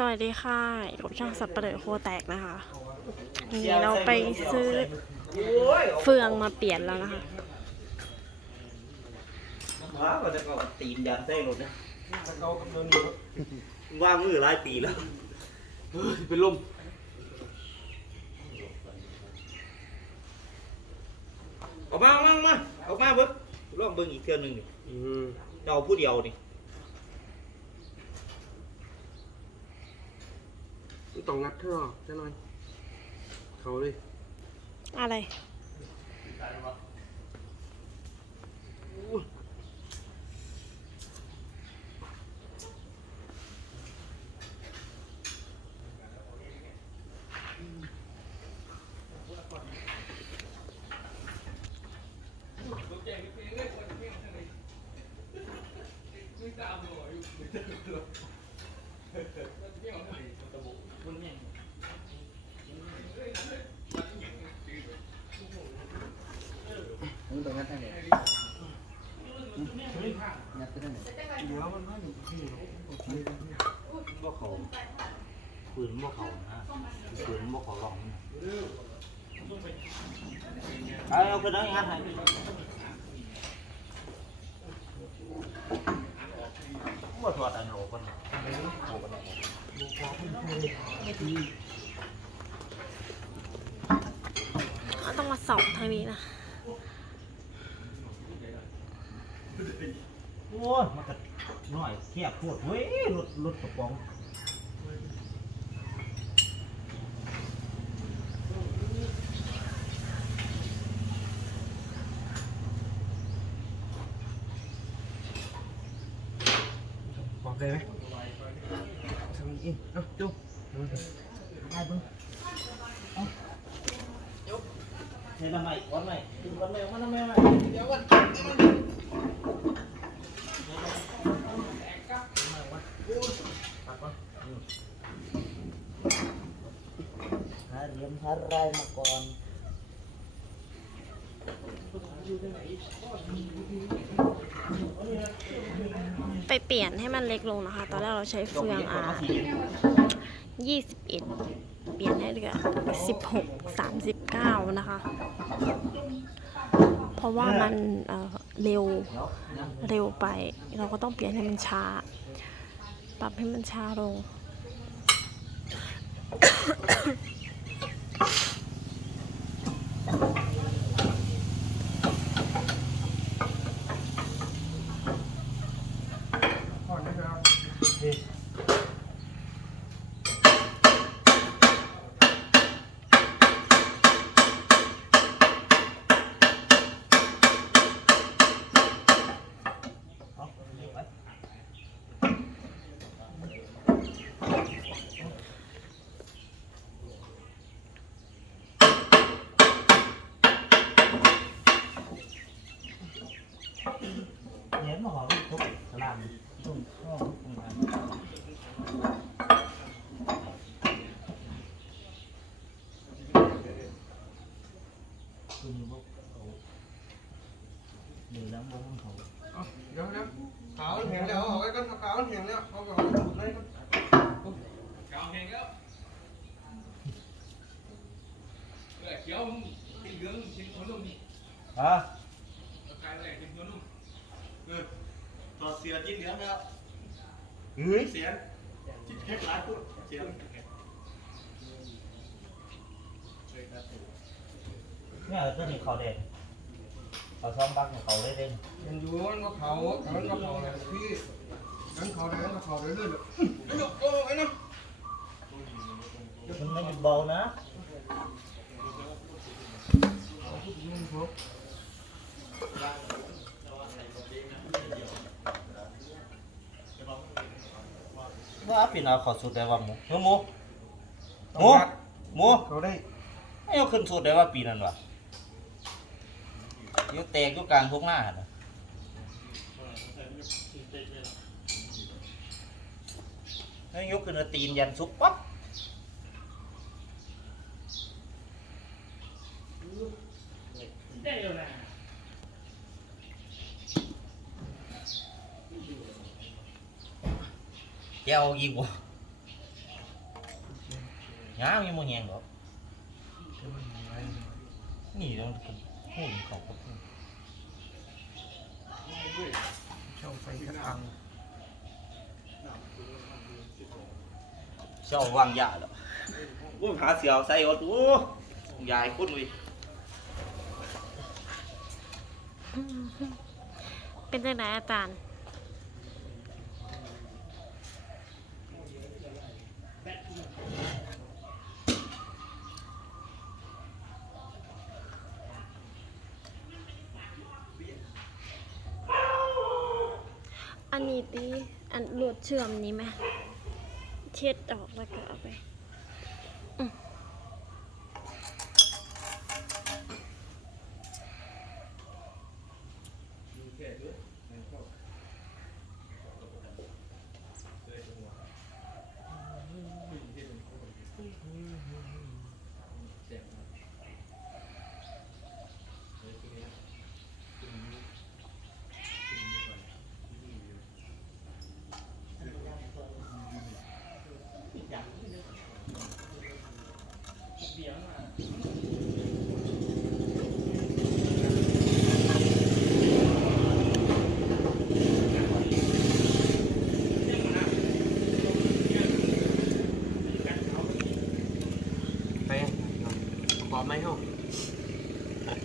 สวัสดีค่ะอยู่กับช่างสับเปลือโครัวแตกนะคะวันนี้เราไปซื้อเฟืองมาเปลี่ยนแล้วนะคะว้าวจะก็ตีนยันเส้นรถนะตะเกากับเดินอยู่ว่างมือหลายปีแล้วเฮ้ยเป็นลมออกมาออกมาออกมาออกมาเบิ้งลองเบิ้งอีกเทื่อหนึงนี่อืมเราผู้เดียวนี่ ต้องงัดเท่าใช่หน่อย เขาเลยอะไร มึงตรงนั้นทางไหนงัดไปทางไหน เดี๋ยวมันไม่อยู่ที่หรอกโอเค บ่ เขาปืนบ่เขานะปืนบ่เขาลองเอาไปนั่งงานให้บ่ถอดอันโลกันนะโหกันนะเขาต้องมาส่องทางนี้นะโอ้ยมันก็น้อยแคบโพดเว้ยรถรถกระป๋อง บอกได้ไหมทำอีกเอ้าจุ๊บให้เบิ่งเอายกให้ทำ ไปเปลี่ยนให้มันเล็กลงนะคะ ตอนแรกเราใช้เฟืองอ่า21เปลี่ยนให้เหลือ16 39นะคะ เพราะว่ามันเเร็วเร็วไป เราก็ต้องเปลี่ยนให้มันช้า ปรับให้มันช้าลง นะครับ เอาเดี๋ยวไว้ เหรียญมาหอมทุกสลามตุ้มข้าวตุ้มอัน คือมีพวกเขาเดี๋ยวแล้วพวกเขาเอาเดี๋ยวนะขาวแห้งแล้วเอาไว้ก่อนขาวแห้งแล้วเอาไปเอาไปหมดเลยก่อนกาวแห้งแล้วเออเขียวมึงสีเหลืองสีหัวนุ่มนี่ฮะกายแหลกเป็นหัวนุ่มเออถอเสียจิ้นเหลืองแล้วเฮ้ยเสียงจิ้นแค่หลายพูดเสียง Thank you. เนี่ยตัวนี้เขาเด่นเขาซ้อมบักเนี่ยเขาได้เด่นมันอยู่มันก็เขามันก็เขาเลยพี่มันเขาเลยมันก็เขาเลยเรื่อยเลยไอ้หนุ่มโอ้ไอ้หนุ่มมันไม่หยุดเบานะมันเขาว่าปีนเอาเขาสุดได้ว่าหมูหมูหมูหมูเขาได้ไม่เอาขึ้นสุดได้ว่าปีนั้นวะอ ยุแตกอยุกลางทุกหน้าน่ะให้ยกขึ้นเอตีนยันซุกปั๊บแกเอาอีกบ่ยาวยังโมแหงหรอนี่เรา พูดเขาก็พูดช่องไฟกระตังเจ้าวางยาหรอกูหาเสียวใส่เอาตัวยายคุณวิเป็นจังไหนอาจารย์ อันนี้ตีอันลวดเชื่อมนี้ไหมเช็ดออกแล้วก็เอาไป ไม่เข้า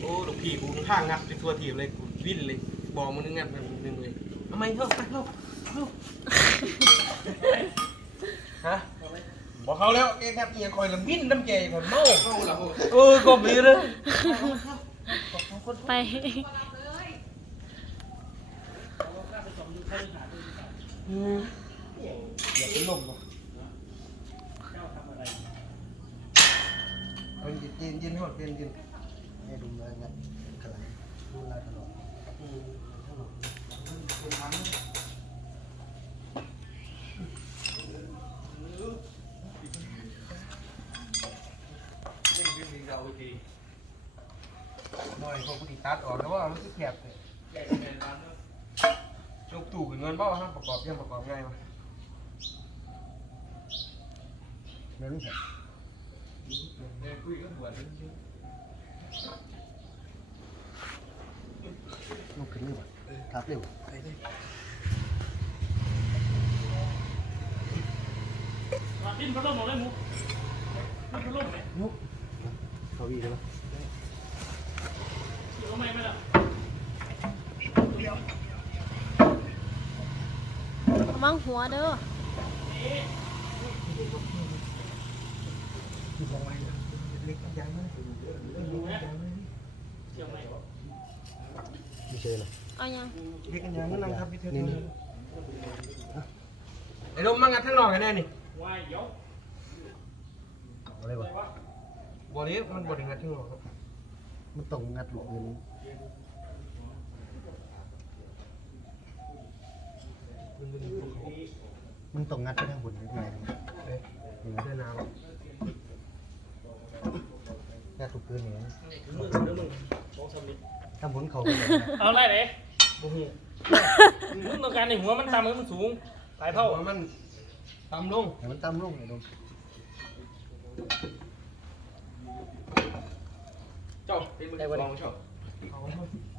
โอ้ลูกพี่กูข้างงัดไปทั่วทีมเลยกูวิ่นเลย บอกมึงงัดไปมึงเลยทำไมเข้าไปเข้าเข้าฮะบอกเขาแล้วแกงัดเอียคอยลำวิ่นน้ำใจคนเมาเข้าแล้วเออก็มีเลยไปอย่าเป็นลมหรอก เอาเย็นย็นหอดเย็นเย็นให้ดูเลยนะกระไรดูแลตลอดหน่อยพอกูติดตัดออกแล้วว่ามันคือแคบเลยชกตู่ขึ้นเงินบ่ฮะประกอบยังประกอบง่ายวะเรื่อง แค่ลูกขึ้นเร็วครับเร็วดิ้นพัดลมหมดเลยมูดิ้นพัดลมไหมนุ๊กเขาวีใช่ปะอยู่ทำไมไม่ล่ะระวังหัวเด้อ เล็กยัง ไม่เชียงใหม่ไม่ใช่หรอเอายังเล็กยังไม่นั่งครับพี่เธอนี่นี่ไอ้ลมมางัดทั้งนอกกันแน่นี่วายยกอะไรวะบ่นี้มันบ่ได้งัดทั้งนอกครับมันต้องงัดลูกเงินมันต้องงัดไปทางบนนิดหน่อยเอ้ยอยู่ได้นานแล้วงัดลูกเงินเนี่ยมือเดี๋ยวมึงมองสมิธทำบนเขาไปเลยเอาไรเลยบ่ฮู้มึงต้องการในหัวมันต่ำหรือมันสูงสายเผาว่ามันต่ำลงให้มันต่ำลงไอ้ดงเจ้าเป็นมือลองเจ้า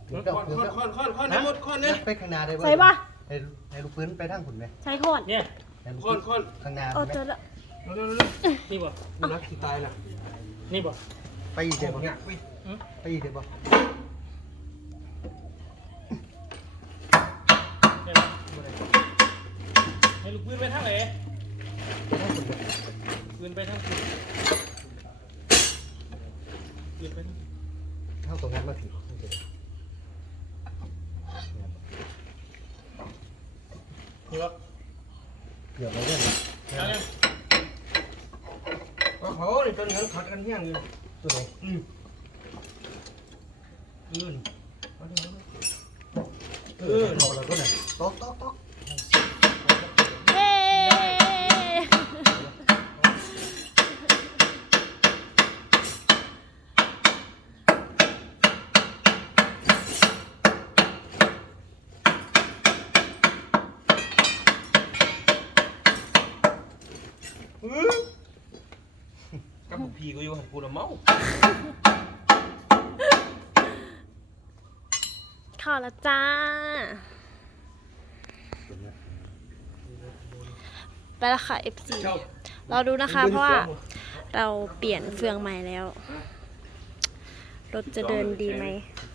เดี๋ยวเดี๋ยวค่อนเดี๋ยวค่อนค่อนค่อนค่อนหมดค่อนเนี่ยไปข้างหน้าได้ปะใส่ปะให้ให้ลูกปืนไปทางขุนไหมใช้โคนเนี่ยให้ลูกค่อนค่อนข้างหน้าเอาไหมเจอละเร็วเร็วเร็วนี่บ่มันรักที่ตายล่ะนี่บ่ ไปอีกเดี๋ยวบอกบ่เนี่ยวิไปอีกเดี๋ยวบ่เนี่ยให้ลูกปืนไปทางไหนปืนไปทางปืนปืนไปทางเท่าตรงนั้นมาถึงนี่บ่เดี๋ยวไปเรื่องนี้เอายังก็เขาเนี่ยตอนนี้ขัดกันเฮี้ยงอยู่ ตัวไหนอืมอืมเอาดิเอาดิเออเขาเราก็เนี่ยต๊อกต๊อกต๊อกเย้กับลูกพี่กูอยู่หันกูละเมาเข้าแล้วจ้า ไปแล้วค่ะ FC เจ้าเราดูนะคะ เพราะว่าเราเปลี่ยนเฟืองใหม่แล้ว รถจะเดินดีไหมส